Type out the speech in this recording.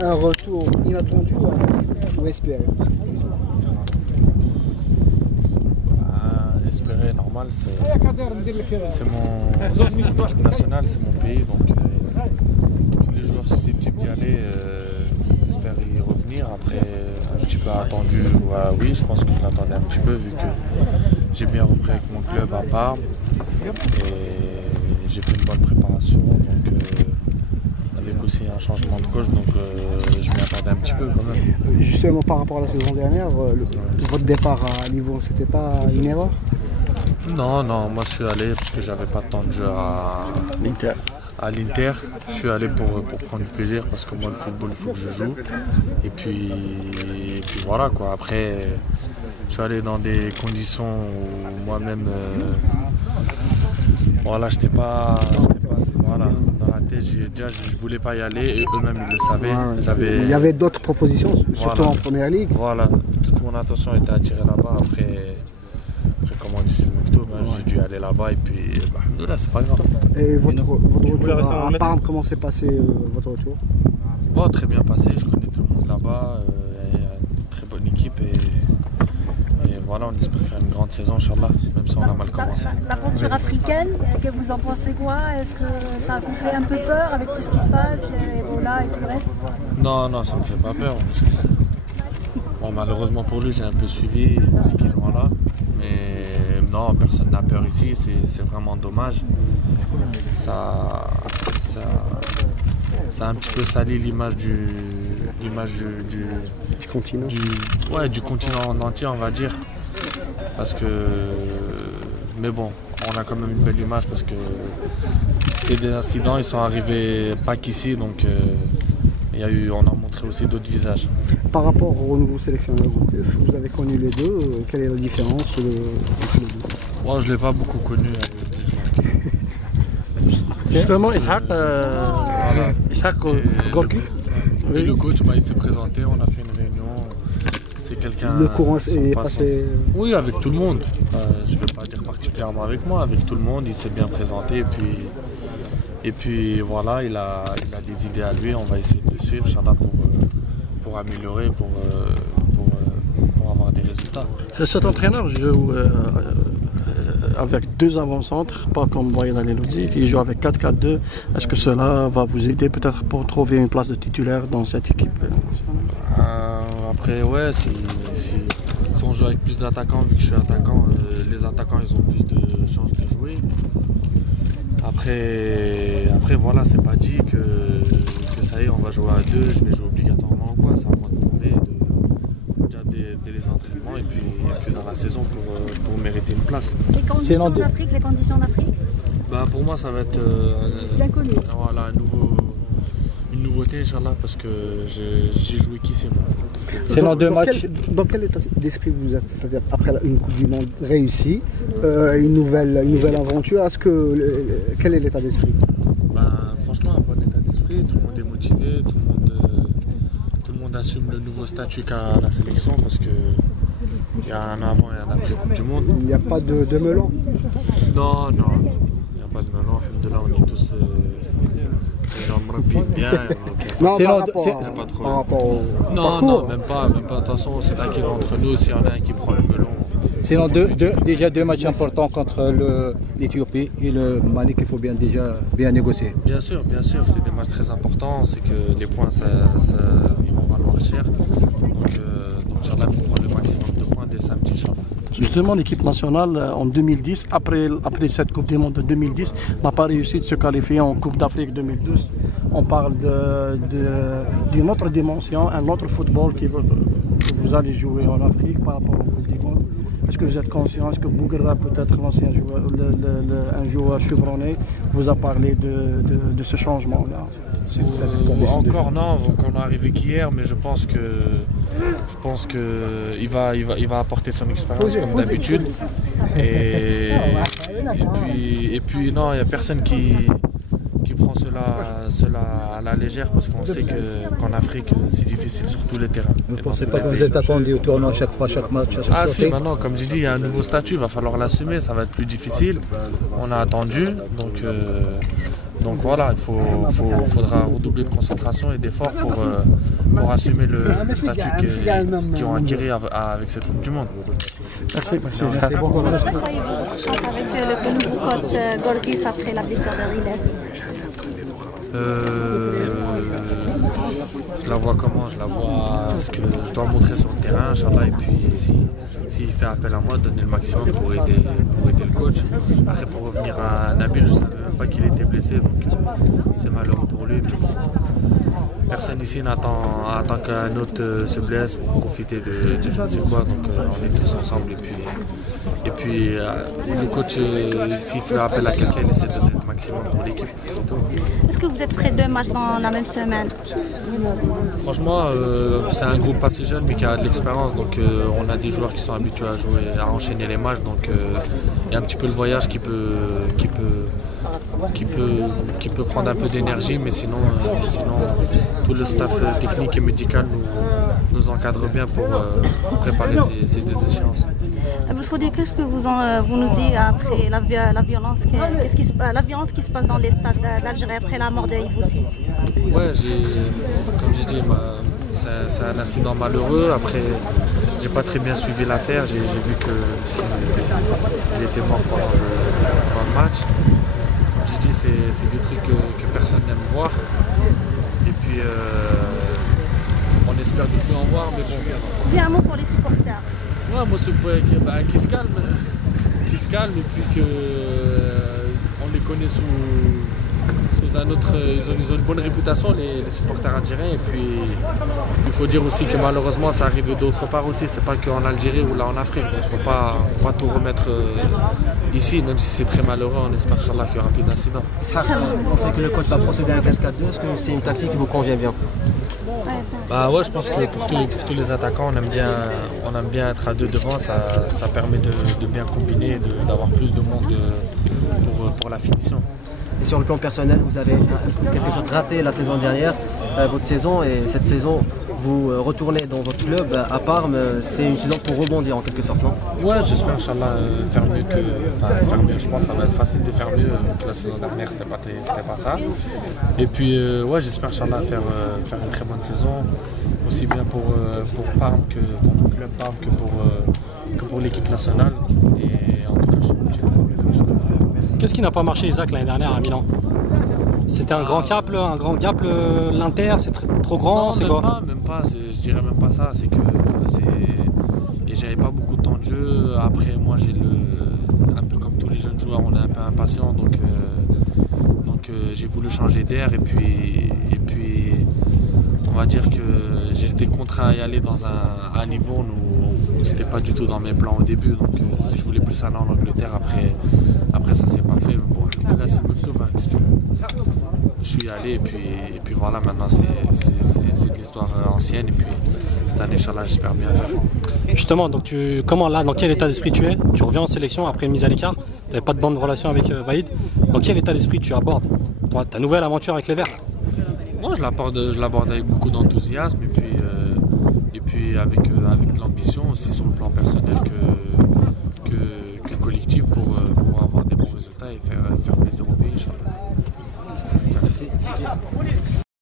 Un retour inattendu ou espéré? Espérer, normal, c'est mon équipe nationale, c'est mon pays, donc tous les joueurs susceptibles d'y aller espèrent y revenir. Après, un petit peu attendu, oui, je pense que je l'attendais un petit peu vu que j'ai bien repris avec mon club à Parme et j'ai fait une bonne préparation, donc avec aussi un changement de coach, donc je m'y attendais un petit peu quand même. Justement par rapport à la saison dernière, votre départ à Livourne, c'était pas une erreur? Non, moi je suis allé parce que j'avais pas de temps de jeu à l'Inter. Je suis allé pour prendre du plaisir parce que moi le football il faut que je joue. Et puis voilà quoi. Après je suis allé dans des conditions où moi-même voilà, j'étais pas voilà, dans la tête, je voulais pas y aller et eux-mêmes ils le savaient. Il y avait d'autres propositions, surtout voilà, en première ligue. Voilà, toute mon attention était attirée là-bas. Après comme on dit c'est le Mektoub, j'ai dû aller là-bas et puis là c'est pas grave. Et votre retour à Parme, comment s'est passé votre retour? Bon, très bien passé, je connais tout le monde là-bas, il y a une très bonne équipe et voilà, on espère faire une grande saison, Inch'Allah, même si on a mal commencé. L'aventure africaine, que vous en pensez quoi? Est-ce que ça vous fait un peu peur avec tout ce qui se passe, Ebola et tout le reste? Non, ça me fait pas peur. Bon, malheureusement pour lui, j'ai un peu suivi ce qui est loin là, mais non, personne n'a peur ici, c'est vraiment dommage. Ça a un petit peu sali l'image du continent. Du continent en entier, on va dire. Parce que, mais bon, on a quand même une belle image parce que ces incidents, ils sont arrivés pas qu'ici, donc on a montré aussi d'autres visages. Par rapport au nouveau sélectionneur, vous avez connu les deux, quelle est la différence entre les deux? Moi, je ne l'ai pas beaucoup connu. Justement, Ishaq Gorky. Oui, le coach, il s'est présenté, on a fait une réunion. C'est quelqu'un. Le courant est passé. Oui, avec tout le monde. Je ne vais pas dire particulièrement avec moi, avec tout le monde. Il s'est bien présenté et puis voilà, il a des idées à lui. On va essayer de suivre, Inch'Allah, pour améliorer, pour avoir des résultats. Cet entraîneur joue avec deux avant-centres, pas comme Moyen Aleloudi, qui joue avec 4-4-2. Est-ce que cela va vous aider peut-être pour trouver une place de titulaire dans cette équipe? Après, ouais, si on joue avec plus d'attaquants, vu que je suis attaquant, les attaquants ils ont plus de chances de jouer. Après voilà, c'est pas dit que ça y est, on va jouer à deux, je vais jouer obligatoirement ou quoi, c'est à moi de prouver dès les entraînements et puis dans la saison pour mériter une place. Les conditions en Afrique, pour moi ça va être voilà, une nouveauté, Inch'Allah, parce que j'ai joué qu'ici moi. C'est dans deux matchs. Dans quel état d'esprit vous êtes? C'est-à-dire après une Coupe du Monde réussie, une nouvelle aventure, quel est l'état d'esprit? Franchement, un bon état d'esprit, tout le monde est motivé, tout le monde assume le nouveau statut qu'a la sélection parce que il y a un avant et un après Coupe du Monde. Il n'y a pas de melon? Non, il n'y a pas de melon. Alhamdoulilah, on est tous les gens me rapident bien. Non, c'est pas trop. Par rapport au non, même pas. De toute façon, c'est tranquille entre nous. S'il y en a un qui prend le melon. Sinon, déjà deux matchs importants contre l'Éthiopie et le Mali qu'il faut déjà bien négocier. Bien sûr, c'est des matchs très importants. On sait que les points, ils vont valoir cher. Donc Inch'Allah, il faut prendre le maximum de points dès samedi, Inch'Allah. Justement, l'équipe nationale en 2010, après cette Coupe du Monde de 2010, n'a pas réussi de se qualifier en Coupe d'Afrique 2012. On parle d'une autre dimension, un autre football que vous allez jouer en Afrique par rapport aux Coupe du Monde. Est-ce que vous êtes conscient? Est-ce que Bouguera, peut-être l'ancien joueur, un joueur chevronné, vous a parlé de ce changement-là? Encore non, on est arrivé qu'hier, mais je pense que il va apporter son expérience comme d'habitude. Et puis non, il n'y a personne qui prend cela à la légère parce qu'on sait qu'en Afrique c'est difficile sur tous les terrains. Vous ne pensez pas que vous êtes attendu au tournoi chaque match, à chaque Ah sortie? si, maintenant comme j'ai dit, il y a un nouveau statut, il va falloir l'assumer, ça va être plus difficile. On a attendu, donc Donc voilà, faudra redoubler de concentration et d'efforts pour assumer le statut qu'ils ont acquis avec cette Coupe du Monde. Merci. Merci beaucoup. Quelle soyez votre chance avec le nouveau coach Gourcuff après la blessure de Riles? Je la vois comment? Je la vois ce que je dois montrer sur le terrain, Inch'Allah, et puis s'il fait appel à moi, donner le maximum pour aider le coach. Après, pour revenir à Nabil, je ne savais même pas qu'il était blessé, donc c'est malheureux pour lui. Mais personne ici n'attend qu'un autre se blesse pour profiter de je ne sais quoi, donc on est tous ensemble. Et puis le coach, s'il fait appel à quelqu'un, il essaie de donner le maximum pour l'équipe. Est-ce que vous êtes prêts 2 matchs dans la même semaine? Franchement, c'est un groupe assez jeune mais qui a de l'expérience, donc on a des joueurs qui sont habitués à jouer, à enchaîner les matchs, donc il y a un petit peu le voyage qui peut prendre un peu d'énergie, mais sinon tout le staff technique et médical nous encadre bien pour préparer ces 2 échéances. Il faut dire qu'est-ce que vous nous dites après la violence qui se passe dans les stades d'Algérie après la mort de Yves aussi? Ouais, comme j'ai dit, c'est un incident malheureux. Après, j'ai pas très bien suivi l'affaire. J'ai vu que il était mort pendant le match. Comme j'ai dit, c'est des trucs que personne n'aime voir. Et puis, on espère ne plus en voir, mais bon. Dis un mot pour les supporters. Ouais, moi, c'est qu'ils se calment, et puis on les connaît sous un autre. Ils ont une bonne réputation, les supporters algériens. Et puis, il faut dire aussi que malheureusement, ça arrive d'autre part aussi. C'est pas qu'en Algérie ou là en Afrique. Il ne faut pas tout remettre ici, même si c'est très malheureux. On espère qu'il y aura plus d'incidents. Vous pensez que le coach va procéder à un 4-4-2? Est-ce que c'est une tactique qui vous convient bien? Bah ouais, je pense que pour tous les attaquants, on aime bien être à 2 devant, ça permet de bien combiner et d'avoir plus de monde pour la finition. Et sur le plan personnel, vous avez quelque chose raté la saison dernière, votre saison, et cette saison, vous retournez dans votre club à Parme. C'est une saison pour rebondir en quelque sorte, non? Ouais, j'espère, Inch'Allah, faire mieux. Je pense que ça va être facile de faire mieux que la saison dernière, c'était pas ça. Et puis, ouais, j'espère, Inch'Allah, faire une très bonne saison, aussi bien pour Parme que pour mon club Parme que pour l'équipe nationale. Et en tout cas, je suis motivé. Qu'est-ce qui n'a pas marché, Isaac, l'année dernière à Milan? C'était un grand gap, l'Inter, c'est trop grand, non, c'est quoi? Même pas, je dirais même pas ça, c'est que j'avais pas beaucoup de temps de jeu. Après, moi, un peu comme tous les jeunes joueurs, on est un peu impatient, donc j'ai voulu changer d'air, et puis on va dire que j'étais contraint à y aller dans un niveau où c'était pas du tout dans mes plans au début, donc si je voulais plus aller en Angleterre, après ça s'est pas fait. Bon, là c'est le club, je suis allé, et puis voilà, maintenant c'est de l'histoire ancienne, et puis cette année, Inch'Allah, j'espère bien faire. Justement, donc dans quel état d'esprit tu es? Tu reviens en sélection après une mise à l'écart, tu n'avais pas de bonne relation avec Vaïd. Dans quel état d'esprit tu abordes ta nouvelle aventure avec les Verts? Moi, je l'aborde avec beaucoup d'enthousiasme, et puis avec de l'ambition aussi sur le plan personnel que collectif pour avoir des bons résultats et faire plaisir au pays, Inch'Allah. Merci.